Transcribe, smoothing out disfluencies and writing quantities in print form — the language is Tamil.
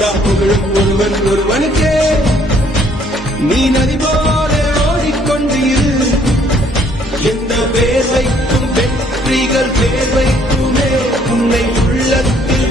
எல்லா புகழும் ஒருவன் ஒருவனுக்கே. நீ நதி போல ஓடிக்கொண்டு இரு, எந்த வேர்வைக்கும் வெற்றிகள் வேர்வைக்குமே உன்னை உள்ளத்தில்